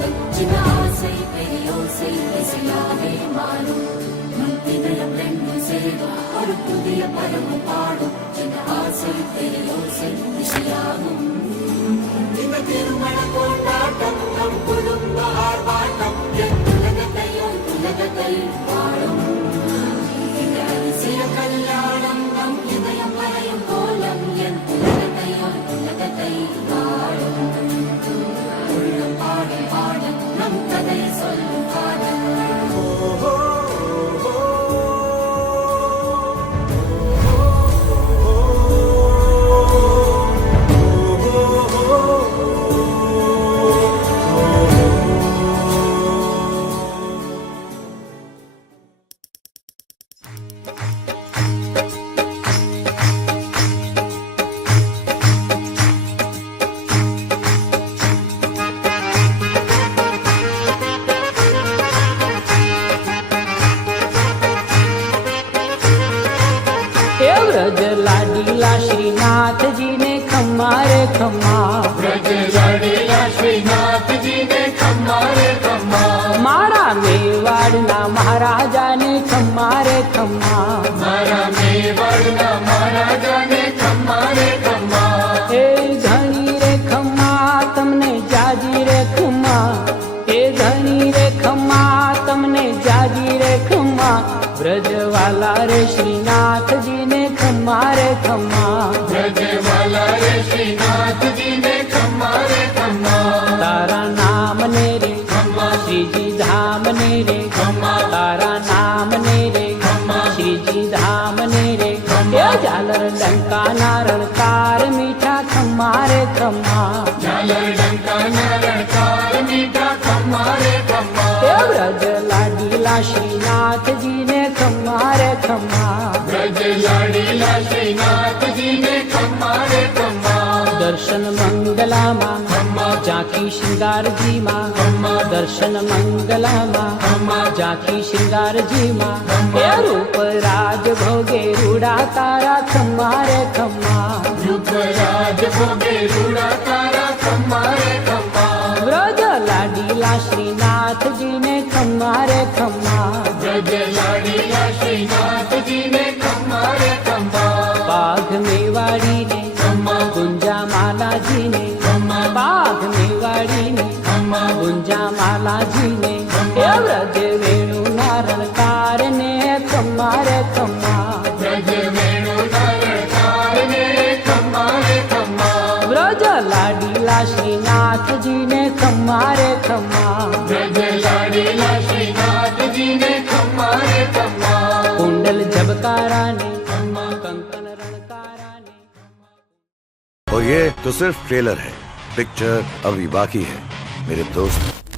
காதல் சின்ன ஆசை பெரியோசை இசையாவே மாறும் இதயம் ரெண்டும் சேரும் ஒரு புதிய பருவம் பாடும் சின்ன ஆசை பெரியோசை இசையாகும் இந்த திருமண கொண்டாட்டம் நம் குடும்ப ஆர்ப்பாட்டம் என் உலகத்தை வாழும் இந்த அதிசய கல்யாணம் நம் இதயம் வரையும் கோலம் என் உலகத்தை வாழும் உள்ளம் பாடும் பாடும் நம் கதை சொல்லும் காதல் ब्रज लाडीला श्रीनाथ जी ने खम्मा रे खम्मा ब्रज लाडीला श्रीनाथ जी ने खम्मा रे खम्मा मारा मेवाड़ना महाराजा ने खम्मा रे खम्मा मारा मेवाड़ना महाराजा ने खम्मा रे खम्मा ए धनी रे खम्मा तमने जाजी रे खम्मा ए धनी रे खम्मा तमने जाजी रे खम्मा ब्रज वाला रे श्रीनाथ जी ने खम्मा रे खम्मा ब्रज वाला रे श्रीनाथ जी ने खम्मा रे खम्मा तारा नाम ने रे खम्मा श्री जी धाम ने रे खम्मा तारा नाम ने रे खम्मा श्री जी धाम ने रे ये झालर डंका नारण कार मीठा खम्मा रे खम्मा झालर डंका नारण कार मीठा खम्मा रे खम्मा ये ब्रज लाडीला श्रीनाथ जी ने खम्मा रे खम्मा ब्रज लाडीला श्रीनाथ जी ने खम्मा रे खम्मा दर्शन मंगला माँ खम्मा झांकी श्रृंगार जी माँ खम्मा दर्शन मंगला माँ खम्मा झांकी श्रृंगार जी माँ खम्मा ये रूप राज भोगे रूड़ा तारा खम्मा रे खम्मा रूप राज भोगे रूड़ा तारा खम्मा रे खम्मा ब्रज लाडीला श्रीनाथ जी ने खम्मा रे खम्मा ब्रज लाडीला श्रीनाथ जी ने खम्मा रे खम्मा बाघ मेवाड़ी ने खम्मा गुंजा माला जी ने खम्मा बाघ मेवाड़ी ने खम्मा गुंजा माला जी ने ये ब्रज वेणु नारण कार ने खम्मा रे खम्मा ब्रज वेणु नारण कार ने खम्मा रे खम्मा ब्रज लाडीला श्रीनाथ जी ने खम्मा रे खम्मा ब्रज लाडीला श्रीनाथ जी ने खम्मा रे खम्मा कुंडल झबकारा ने कंकन रणकारा ने। और ये तो सिर्फ ट्रेलर है, पिक्चर अभी बाकी है मेरे दोस्त।